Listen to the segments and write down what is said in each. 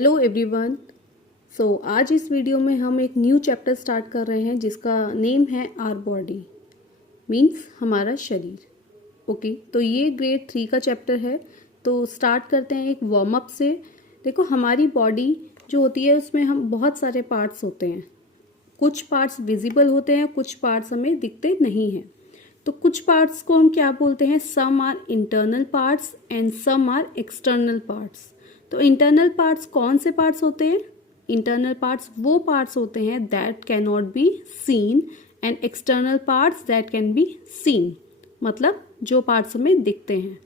Hello everyone. आज इस video में हम एक न्यू चैप्टर स्टार्ट कर रहे हैं जिसका नेम है आवर बॉडी मीन्स हमारा शरीर। ओके, तो ये ग्रेड 3 का चैप्टर है। तो स्टार्ट करते हैं एक वार्म अप से। देखो, हमारी बॉडी जो होती है उसमें हम बहुत सारे पार्ट्स होते हैं। कुछ पार्ट्स विजिबल होते हैं, कुछ पार्ट्स हमें दिखते नहीं हैं। तो कुछ पार्ट्स को हम क्या बोलते हैं? Some are internal parts and some are external parts. तो इंटरनल पार्ट्स कौन से पार्ट्स होते हैं? इंटरनल पार्ट्स वो पार्ट्स होते हैं that can not be seen and external parts that can be seen, मतलब जो पार्ट्स हमें दिखते हैं।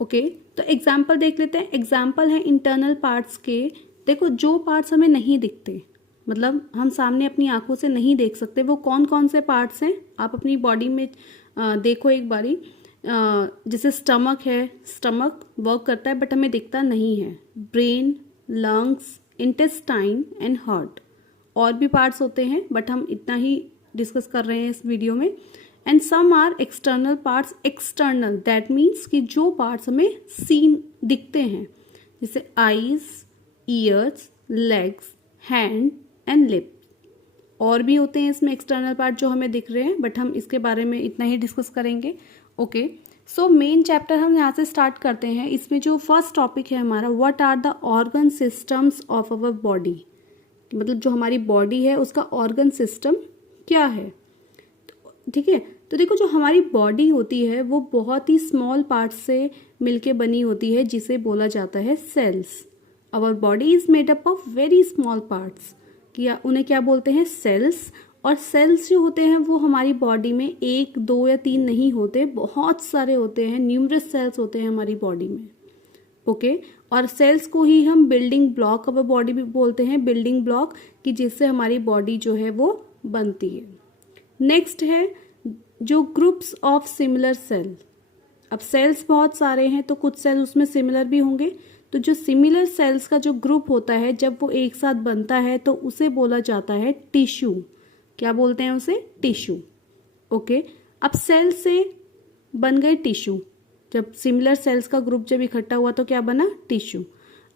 ओके, तो एग्जाम्पल देख लेते हैं। एग्जाम्पल है इंटरनल पार्ट्स के। देखो, जो पार्ट्स हमें नहीं दिखते, मतलब हम सामने अपनी आंखों से नहीं देख सकते, वो कौन कौन से पार्ट्स हैं? आप अपनी बॉडी में देखो एक बारी। जैसे स्टमक है, स्टमक वर्क करता है बट हमें दिखता नहीं है। Brain, lungs, intestine and heart, और भी पार्ट्स होते हैं बट हम इतना ही डिस्कस कर रहे हैं इस वीडियो में। And some are external parts. External that means कि जो पार्ट्स हमें सीन दिखते हैं, जैसे eyes, ears, legs, hand and lip. और भी होते हैं इसमें एक्सटर्नल पार्ट जो हमें दिख रहे हैं, बट हम इसके बारे में इतना ही डिस्कस करेंगे। ओके, सो मेन चैप्टर हम यहाँ से स्टार्ट करते हैं। इसमें जो फर्स्ट टॉपिक है हमारा, what are the organ systems of our body, मतलब जो हमारी बॉडी है उसका ऑर्गन सिस्टम क्या है। ठीक है, तो देखो, जो हमारी बॉडी होती है वो बहुत ही स्मॉल पार्ट्स से मिलके बनी होती है, जिसे बोला जाता है cells. Our body is made up of very small parts, या उन्हें क्या बोलते हैं? सेल्स। और सेल्स जो होते हैं वो हमारी बॉडी में 1, 2 या 3 नहीं होते, बहुत सारे होते हैं। न्यूमरस सेल्स होते हैं हमारी बॉडी में। ओके, और सेल्स को ही हम बिल्डिंग ब्लॉक ऑफ बॉडी भी बोलते हैं। बिल्डिंग ब्लॉक, कि जिससे हमारी बॉडी जो है वो बनती है। नेक्स्ट है जो ग्रुप्स ऑफ सिमिलर सेल। अब सेल्स बहुत सारे हैं तो कुछ सेल उसमें सिमिलर भी होंगे। तो जो सिमिलर सेल्स का जो ग्रुप होता है, जब वो एक साथ बनता है तो उसे बोला जाता है टिश्यू। क्या बोलते हैं उसे? टिश्यू। ओके, अब सेल से बन गए टिश्यू। जब सिमिलर सेल्स का ग्रुप जब इकट्ठा हुआ तो क्या बना? टिश्यू।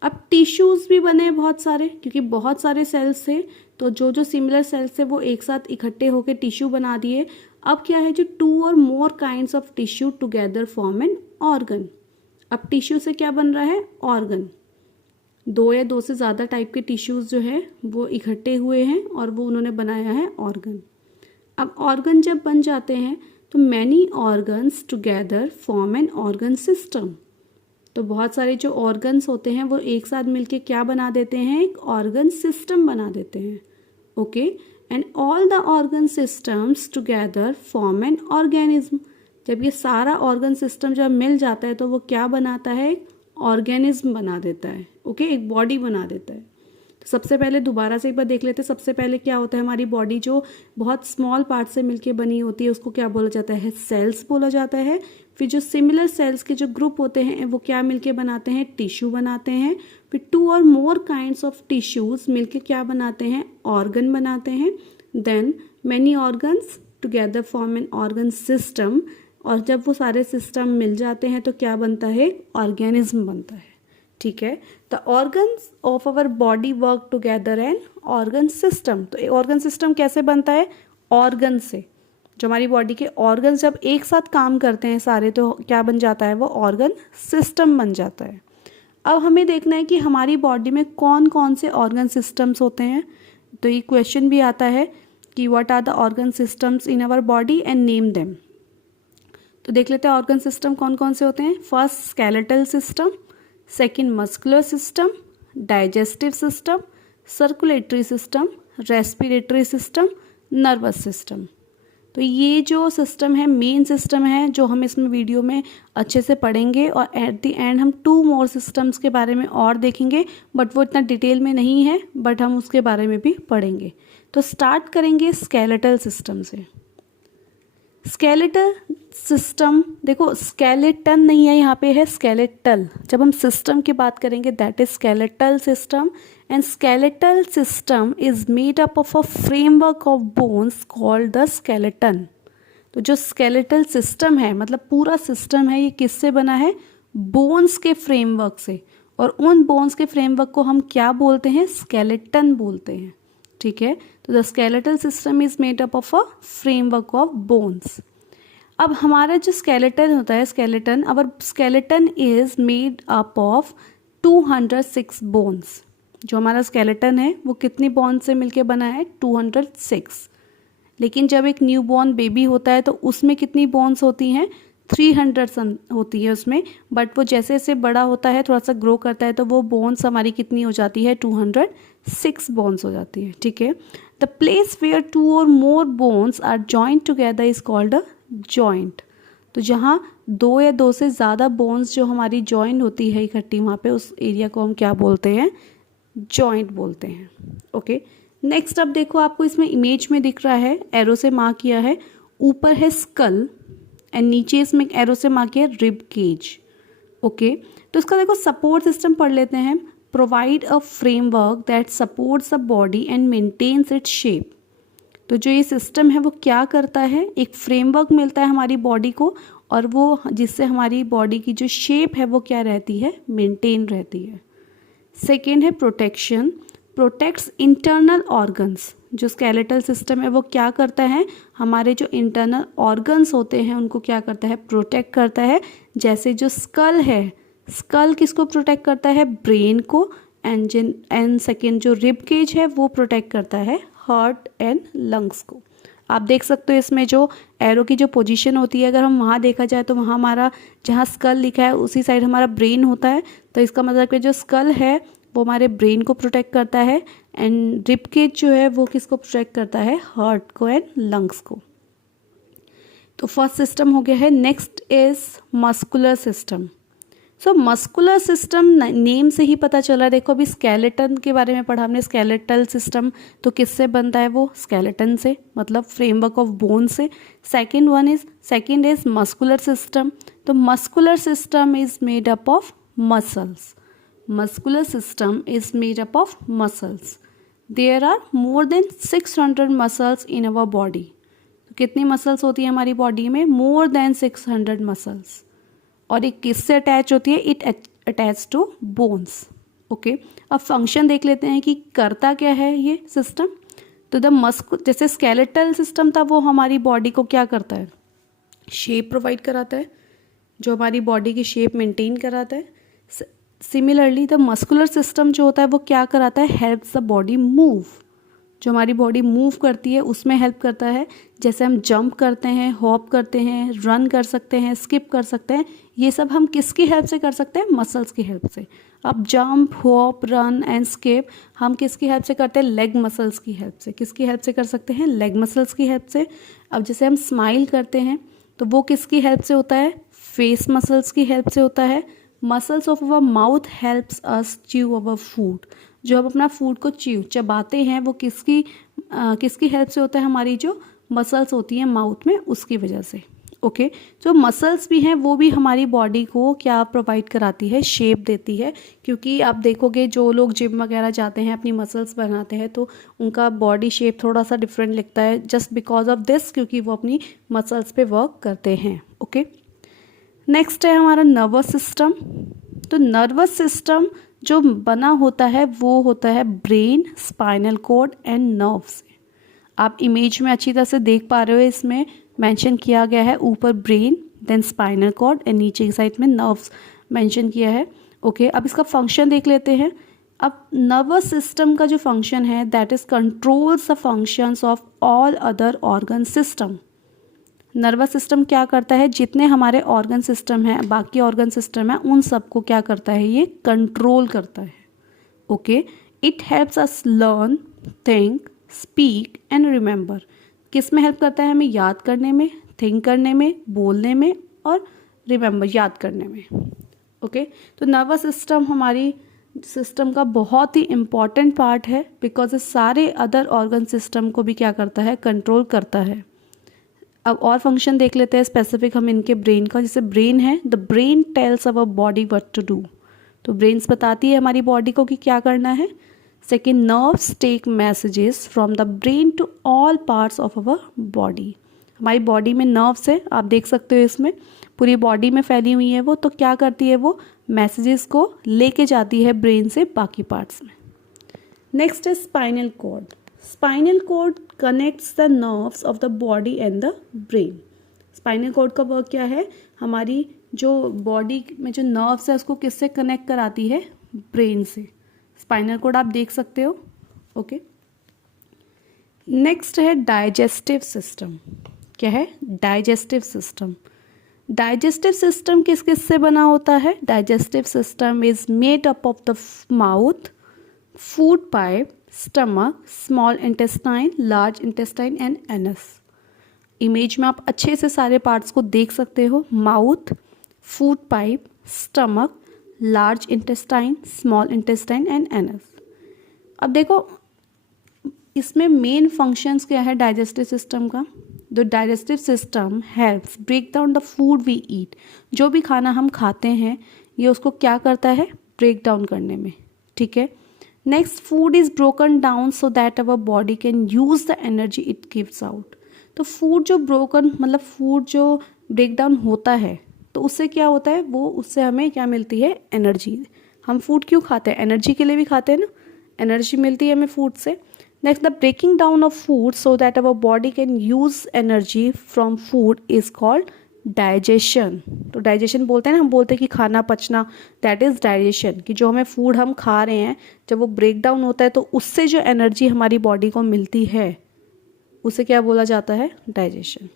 अब टिश्यूज भी बने बहुत सारे, क्योंकि बहुत सारे सेल्स थे, तो जो जो सिमिलर सेल्स थे वो एक साथ इकट्ठे होकर टिश्यू बना दिए। अब क्या है, जो 2 or more kinds of tissue together form an organ. अब टिश्यू से क्या बन रहा है? ऑर्गन। 2 या 2 से ज़्यादा टाइप के टिश्यूज जो है वो इकट्ठे हुए हैं और वो उन्होंने बनाया है ऑर्गन। अब ऑर्गन जब बन जाते हैं तो many organs together form an organ system. तो बहुत सारे जो ऑर्गन्स होते हैं वो एक साथ मिलके क्या बना देते हैं? एक ऑर्गन सिस्टम बना देते हैं। Okay, and all the organ systems together form an organism. जब ये सारा ऑर्गन सिस्टम जब मिल जाता है तो वो क्या बनाता है? एक ऑर्गेनिज्म बना देता है। ओके, एक बॉडी बना देता है। तो सबसे पहले दोबारा से एक बार देख लेते हैं। सबसे पहले क्या होता है? हमारी बॉडी जो बहुत स्मॉल पार्ट से मिलके बनी होती है उसको क्या बोला जाता है? सेल्स बोला जाता है। फिर जो सिमिलर सेल्स के जो ग्रुप होते हैं वो क्या मिलके बनाते हैं? टिश्यू बनाते हैं। फिर 2 or more kinds of tissues मिलके क्या बनाते हैं? ऑर्गन बनाते हैं। Then many organs together form an organ system. और जब वो सारे सिस्टम मिल जाते हैं तो क्या बनता है? ऑर्गेनिज्म बनता है। ठीक है, the organs of our body work together N organ system. तो ऑर्गन सिस्टम कैसे बनता है? ऑर्गन से। जो हमारी बॉडी के ऑर्गन जब एक साथ काम करते हैं सारे, तो क्या बन जाता है? वो ऑर्गन सिस्टम बन जाता है। अब हमें देखना है कि हमारी बॉडी में कौन कौन से ऑर्गन सिस्टम्स होते हैं। तो ये क्वेश्चन भी आता है कि what are the organ systems in our body and name them. तो देख लेते हैं ऑर्गन सिस्टम कौन कौन से होते हैं। First, skeletal system. Second, muscular system, digestive system, circulatory system, respiratory system, nervous system. तो ये जो सिस्टम है मेन सिस्टम है जो हम इसमें वीडियो में अच्छे से पढ़ेंगे, और एट द एंड हम 2 मोर सिस्टम्स के बारे में और देखेंगे, बट वो इतना डिटेल में नहीं है, बट हम उसके बारे में भी पढ़ेंगे। तो स्टार्ट करेंगे स्केलेटल सिस्टम से। स्केलेटल सिस्टम, देखो स्केलेटन नहीं है, यहाँ पे है स्केलेटल। जब हम सिस्टम की बात करेंगे that is skeletal system. And skeletal system is made up of a framework of bones called the skeleton. तो जो स्केलेटल सिस्टम है, मतलब पूरा सिस्टम है, ये किससे बना है? बोन्स के फ्रेमवर्क से। और उन बोन्स के फ्रेमवर्क को हम क्या बोलते हैं, स्केलेटन बोलते हैं, ठीक है। तो the skeletal system is made up of a framework of bones. अब हमारा जो स्केलेटन होता है, skeleton, our skeleton is made up of 206 bones. जो हमारा स्केलेटन है वो कितनी बोन्स से मिलके बना है, 206। लेकिन जब एक न्यू बॉर्न बेबी होता है तो उसमें कितनी बोन्स होती हैं, 300 होती है उसमें, बट वो जैसे जैसे बड़ा होता है, थोड़ा सा ग्रो करता है, तो वो बोन्स हमारी कितनी हो जाती है, 206 बोन्स हो जाती है, ठीक है। The place where 2 or more bones are joint together is called a joint. तो जहाँ 2 या 2 से ज़्यादा बोन्स जो हमारी जॉइन होती है इकट्ठी, वहाँ पे उस एरिया को हम क्या बोलते हैं, जॉइंट बोलते हैं, ओके। नेक्स्ट अब देखो, आपको इसमें इमेज में दिख रहा है, एरो से मार्क किया है, ऊपर है स्कल एंड नीचे इसमें एक एरो से मार्क किया रिब केज, ओके। तो इसका देखो सपोर्ट सिस्टम पढ़ लेते हैं। Provide a framework that supports a body and maintains its shape. तो जो ये सिस्टम है वो क्या करता है, एक फ्रेमवर्क मिलता है हमारी बॉडी को, और वो जिससे हमारी बॉडी की जो शेप है वो क्या रहती है, मेंटेन रहती है। सेकेंड है प्रोटेक्शन, प्रोटेक्ट्स इंटरनल ऑर्गन्स। जो स्केलेटल सिस्टम है वो क्या करता है, हमारे जो इंटरनल ऑर्गन्स होते हैं उनको क्या करता है, प्रोटेक्ट करता है। जैसे जो स्कल है, स्कल किसको प्रोटेक्ट करता है, ब्रेन को, एंड सेकेंड जो रिब केज है वो प्रोटेक्ट करता है हार्ट एंड लंग्स को। आप देख सकते हो इसमें जो एरो की जो पोजीशन होती है, अगर हम वहाँ देखा जाए तो वहाँ हमारा जहाँ स्कल लिखा है उसी साइड हमारा ब्रेन होता है। तो इसका मतलब कि जो स्कल है वो हमारे ब्रेन को प्रोटेक्ट करता है, एंड रिब केज जो है वो किसको प्रोटेक्ट करता है, हार्ट को एंड लंग्स को। तो फर्स्ट सिस्टम हो गया है। Next is muscular system. So muscular system name से ही पता चला। देखो अभी स्केलेटन के बारे में पढ़ा हमने, स्केलेटल सिस्टम तो किससे बनता है, वो स्केलेटन से, मतलब फ्रेमवर्क ऑफ बोन से। Second is muscular system. तो muscular system is made up of muscles. Muscular system is made up of muscles. There are more than 600 muscles in our body. तो कितनी मसल्स होती है हमारी body में, more than 600 muscles. और एक किससे अटैच होती है, it attach to bones, okay. अब फंक्शन देख लेते हैं कि करता क्या है ये सिस्टम। तो जैसे स्केलेटल सिस्टम था वो हमारी बॉडी को क्या करता है, शेप प्रोवाइड कराता है, जो हमारी बॉडी की शेप मेंटेन कराता है। सिमिलरली द मस्कुलर सिस्टम जो होता है वो क्या कराता है, हेल्प्स द बॉडी मूव। जो हमारी बॉडी मूव करती है उसमें हेल्प करता है। जैसे हम जंप करते हैं, हॉप करते हैं, रन कर सकते हैं, स्किप कर सकते हैं, ये सब हम किसकी हेल्प से कर सकते हैं, मसल्स की हेल्प से। अब jump, hop, run and skip हम किसकी हेल्प से करते हैं, लेग मसल्स की हेल्प से। किसकी हेल्प से कर सकते हैं, लेग मसल्स की हेल्प से। अब जैसे हम स्माइल करते हैं तो वो किसकी हेल्प से होता है, फेस मसल्स की हेल्प से होता है। Muscles of our mouth helps us chew our food. जो हम अपना फूड को चबाते हैं वो किसकी हेल्प से होता है, हमारी जो मसल्स होती हैं माउथ में उसकी वजह से, ओके। जो मसल्स भी हैं वो भी हमारी बॉडी को क्या प्रोवाइड कराती है, शेप देती है। क्योंकि आप देखोगे जो लोग जिम वगैरह जाते हैं अपनी मसल्स बनाते हैं तो उनका बॉडी शेप थोड़ा सा डिफरेंट लिखता है, जस्ट बिकॉज ऑफ दिस, क्योंकि वो अपनी मसल्स पे वर्क करते हैं, ओके। नेक्स्ट है हमारा नर्वस सिस्टम। तो नर्वस सिस्टम जो बना होता है वो होता है brain, spinal cord and nerve से। आप इमेज में अच्छी तरह से देख पा रहे हो, इसमें मेंशन किया गया है ऊपर brain, then spinal cord and नीचे की साइड में नर्व्स मेंशन किया है, ओके। अब इसका फंक्शन देख लेते हैं। अब नर्वस सिस्टम का जो फंक्शन है that is controls the functions of all other organ system. Nervous system क्या करता है, जितने हमारे ऑर्गन सिस्टम है, बाकी ऑर्गन सिस्टम है, उन सबको क्या करता है, ये कंट्रोल करता है, okay. It helps us learn, think, speak and remember. किस में हेल्प करता है, हमें याद करने में, थिंक करने में, बोलने में और रिमेंबर याद करने में, ओके। तो नर्वस सिस्टम हमारी सिस्टम का बहुत ही इम्पॉर्टेंट पार्ट है, बिकॉज सारे अदर ऑर्गन सिस्टम को भी क्या करता है, कंट्रोल करता है। अब और फंक्शन देख लेते हैं स्पेसिफिक हम इनके ब्रेन का। जैसे ब्रेन है, the brain tells our body what to do. तो ब्रेन्स बताती है हमारी बॉडी को कि क्या करना है। Second, nerves take messages from the brain to all parts of our body. हमारी बॉडी में नर्व्स है, आप देख सकते हो इसमें पूरी बॉडी में फैली हुई है वो, तो क्या करती है वो मैसेजेस को लेके जाती है ब्रेन से बाकी पार्ट्स में। नेक्स्ट है spinal cord. Spinal cord connects the nerves of the body and the brain. Spinal cord का वर्क क्या है, हमारी जो बॉडी में जो नर्व्स है उसको किससे कनेक्ट कराती है, ब्रेन से। स्पाइनल कॉर्ड आप देख सकते हो। ओके, नेक्स्ट है डाइजेस्टिव सिस्टम। क्या है, डाइजेस्टिव सिस्टम। डाइजेस्टिव सिस्टम किस किस से बना होता है, digestive system is made up of the mouth, food pipe, stomach, small intestine, large intestine and anus. Image में आप अच्छे से सारे पार्ट्स को देख सकते हो, mouth, food pipe, stomach, large intestine, small intestine and anus. अब देखो इसमें मेन फंक्शंस क्या है डाइजेस्टिव सिस्टम का। The digestive system helps break down the food we eat. जो भी खाना हम खाते हैं ये उसको क्या करता है, ब्रेक डाउन करने में। ठीक है, next, food is broken down so that our body can use the energy it gives out. तो फूड जो ब्रोकन मतलब फूड जो ब्रेक डाउन होता है तो उससे क्या होता है, वो उससे हमें क्या मिलती है, एनर्जी। हम फूड क्यों खाते हैं, एनर्जी के लिए भी खाते हैं ना, एनर्जी मिलती है हमें फूड से। Next, the breaking down of food so that our body can use energy from food is called digestion. तो डाइजेशन बोलते हैं ना, हम बोलते हैं कि खाना पचना, दैट इज डाइजेशन। कि जो हमें फूड हम खा रहे हैं जब वो ब्रेक डाउन होता है तो उससे जो एनर्जी हमारी बॉडी को मिलती है उसे क्या बोला जाता है, digestion.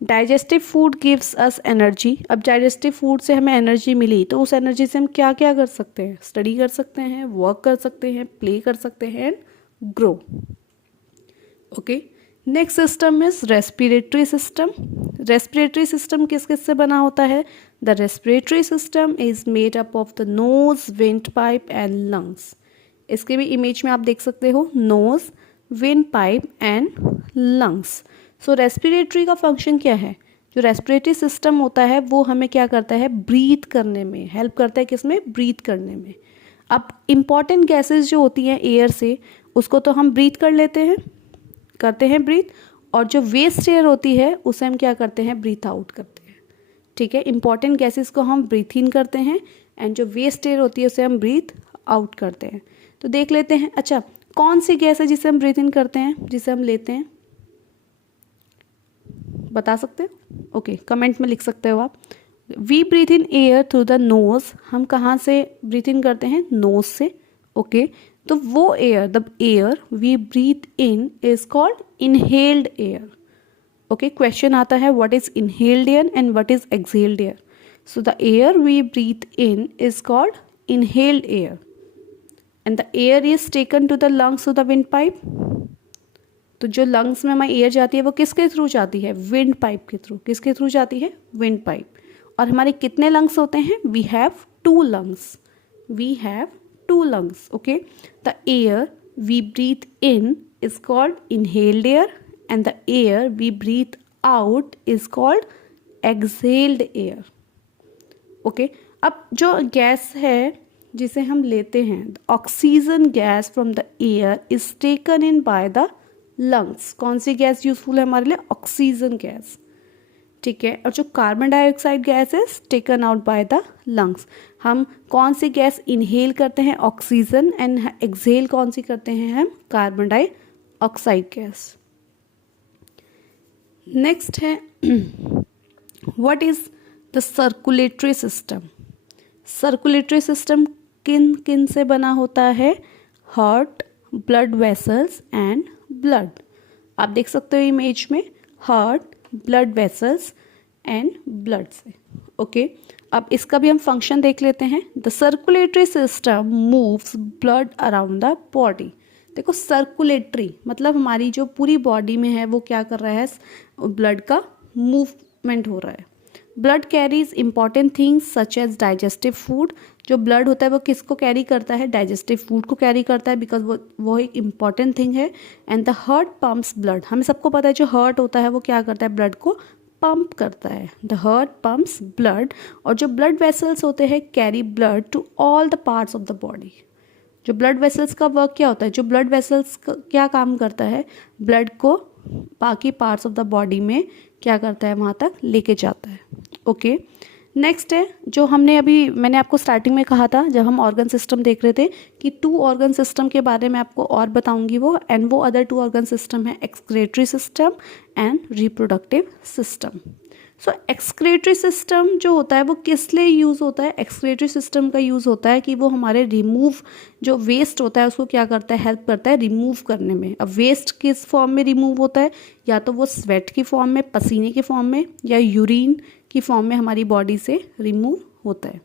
Digestive food gives us energy. अब डाइजेस्टिव फूड से हमें एनर्जी मिली तो उस एनर्जी से हम क्या क्या कर सकते हैं, स्टडी कर सकते हैं, वर्क कर सकते हैं, प्ले कर सकते हैं and grow. Okay, next system is respiratory system. Respiratory system किस किस से बना होता है, the respiratory system is made up of the nose, wind pipe and lungs. इसके भी इमेज में आप देख सकते हो, nose, wind pipe and lungs. So respiratory का फंक्शन क्या है, जो रेस्पिरेटरी सिस्टम होता है वो हमें क्या करता है, ब्रीथ करने में हेल्प करता है। किसमें, ब्रीथ करने में। अब इम्पॉर्टेंट गैसेस जो होती हैं एयर से उसको तो हम ब्रीथ कर लेते हैं, करते हैं ब्रीथ, और जो वेस्ट एयर होती है उसे हम क्या करते हैं, ब्रीथ आउट करते हैं। ठीक है, इंपॉर्टेंट गैसेस को हम ब्रीथ इन करते हैं एंड जो वेस्ट एयर होती है उसे हम ब्रीथ आउट करते हैं। तो देख लेते हैं, अच्छा कौन सी गैस है जिसे हम ब्रीथ इन करते हैं, जिसे हम लेते हैं, बता सकते हो। ओके, कमेंट में लिख सकते हो आप। We breathe in air through the nose. हम कहाँ से ब्रीथ इन करते हैं, नोज से। ओके, तो वो air, the air we breathe in is called inhaled air. Okay, question आता है what is inhaled air and what is exhaled air. So the air we breathe in is called inhaled air and the air is taken to the lungs through the wind pipe. तो जो lungs में हमारी air जाती है वो किसके through जाती है, विंड पाइप के थ्रू। किसके थ्रू जाती है, विंड पाइप। और हमारे कितने लंग्स होते हैं, we have 2 lungs, we have 2 lungs. Okay, the air we breathe in is called inhaled air and the air we breathe out is called exhaled air. Okay, अब जो gas है जिसे हम लेते हैं, oxygen gas from the air is taken in by the lungs. कौन सी gas useful है हमारे लिए, ऑक्सीजन गैस। ठीक है, और जो carbon dioxide gas is taken out by the lungs. हम कौन सी गैस इनहेल करते हैं, ऑक्सीजन, एंड एक्सहेल कौन सी करते हैं हम, कार्बन डाइऑक्साइड गैस। नेक्स्ट है what is the circulatory system. Circulatory system किन किन से बना होता है, heart, blood vessels and blood. आप देख सकते हो इमेज में, heart, blood vessels and blood से। ओके, अब इसका भी हम फंक्शन देख लेते हैं। The circulatory system moves blood around the body. देखो सर्कुलेटरी मतलब हमारी जो पूरी बॉडी में है वो क्या कर रहा है, ब्लड का मूवमेंट हो रहा है। Blood carries important things such as digestive food. जो ब्लड होता है वो किसको कैरी करता है, डाइजेस्टिव फूड को कैरी करता है, बिकॉज वो एक इंपॉर्टेंट थिंग है। And the heart pumps blood. हमें सबको पता है जो हार्ट होता है वो क्या करता है, ब्लड को पंप करता है। The heart pumps blood. और जो ब्लड वेसल्स होते हैं carry blood to all the parts of the body. जो ब्लड वेसल्स का वर्क क्या होता है, जो ब्लड वेसल्स क्या काम करता है, ब्लड को बाकी पार्ट्स ऑफ द बॉडी में क्या करता है, वहाँ तक लेके जाता है। ओके, नेक्स्ट है जो मैंने आपको स्टार्टिंग में कहा था जब हम ऑर्गन सिस्टम देख रहे थे कि 2 ऑर्गन सिस्टम के बारे में आपको और बताऊंगी वो अदर 2 ऑर्गन सिस्टम है excretory system and reproductive system. So excretory system जो होता है वो किस लिए यूज़ होता है? एक्सक्रीटरी सिस्टम का यूज़ होता है कि वो हमारे रिमूव जो वेस्ट होता है उसको क्या करता है, हेल्प करता है रिमूव करने में। अब वेस्ट किस फॉर्म में रिमूव होता है? या तो वो स्वेट की फॉर्म में, पसीने की फॉर्म में, या यूरिन की फॉर्म में हमारी बॉडी से रिमूव होता है।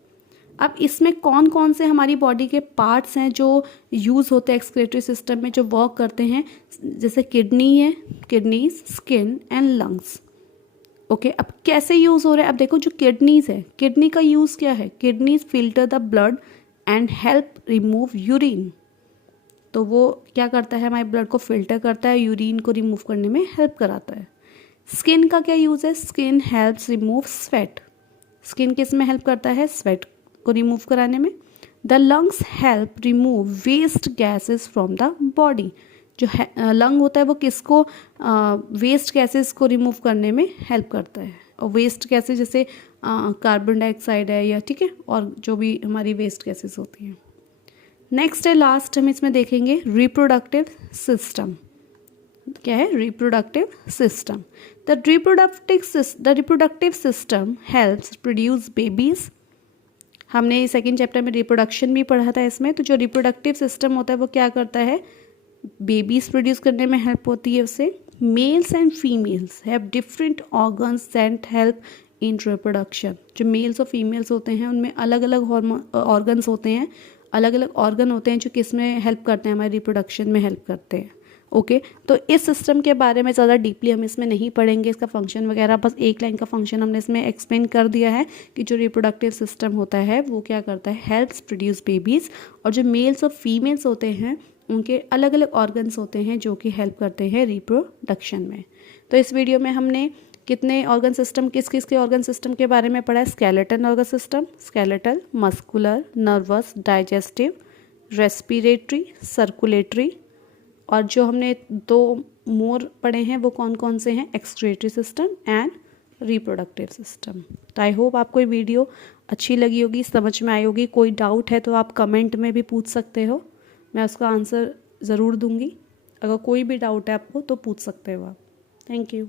अब इसमें कौन कौन से हमारी बॉडी के पार्ट्स हैं जो यूज़ होते हैं एक्सक्रीटरी सिस्टम में, जो वर्क करते हैं? जैसे किडनी है, kidneys, skin and lungs. Okay, अब कैसे यूज़ हो रहा है? अब देखो जो किडनीज है, किडनी का यूज़ क्या है? Kidneys filter the blood and help remove urine. तो वो क्या करता है, हमारे ब्लड को फिल्टर करता है, यूरिन को रिमूव करने में हेल्प कराता है। स्किन का क्या यूज़ है? Skin helps remove sweat. Skin किस में हेल्प करता है? स्वेट को रिमूव कराने में। The lungs help remove waste gases from the body. जो लंग होता है वो किसको, वेस्ट गैसेस को रिमूव करने में हेल्प करता है। और वेस्ट गैसेस जैसे कार्बन डाइऑक्साइड है या ठीक है, और जो भी हमारी वेस्ट गैसेस होती हैं। नेक्स्ट है लास्ट हम इसमें देखेंगे रिप्रोडक्टिव सिस्टम। क्या है? Reproductive system. The reproductive system helps produce babies. हमने सेकेंड चैप्टर में रिप्रोडक्शन भी पढ़ा था इसमें। तो जो रिप्रोडक्टिव सिस्टम होता है वो क्या करता है? बेबीज प्रोड्यूस करने में हेल्प होती है उससे। Mails and females have different organs that help in reproduction. जो मेल्स और फीमेल्स होते हैं उनमें अलग अलग ऑर्गन्स होते हैं, अलग अलग ऑर्गन होते हैं जो किस में हेल्प करते हैं, हमारे रिप्रोडक्शन में हेल्प करते हैं। ओके, तो इस सिस्टम के बारे में ज़्यादा डीपली हम इसमें नहीं पढ़ेंगे, इसका फंक्शन वगैरह बस एक लाइन का फंक्शन हमने इसमें एक्सप्लेन कर दिया है कि जो रिप्रोडक्टिव सिस्टम होता है वो क्या करता है, हेल्प्स प्रोड्यूस बेबीज़। और जो मेल्स और फीमेल्स होते हैं उनके अलग अलग ऑर्गन्स होते हैं जो कि हेल्प करते हैं रिप्रोडक्शन में। तो इस वीडियो में हमने कितने ऑर्गन सिस्टम, किस किस के ऑर्गन सिस्टम के बारे में पढ़ा है? Skeletal organ system, skeletal, muscular, nervous, digestive, respiratory, circulatory, और जो हमने 2 मोर पढ़े हैं वो कौन कौन से हैं? Excretory system and reproductive system. तो आई होप आपको ये वीडियो अच्छी लगी होगी, समझ में आई होगी। कोई डाउट है तो आप कमेंट में भी पूछ सकते हो, मैं उसका आंसर ज़रूर दूंगी। अगर कोई भी डाउट है आपको तो पूछ सकते हो आप। Thank you.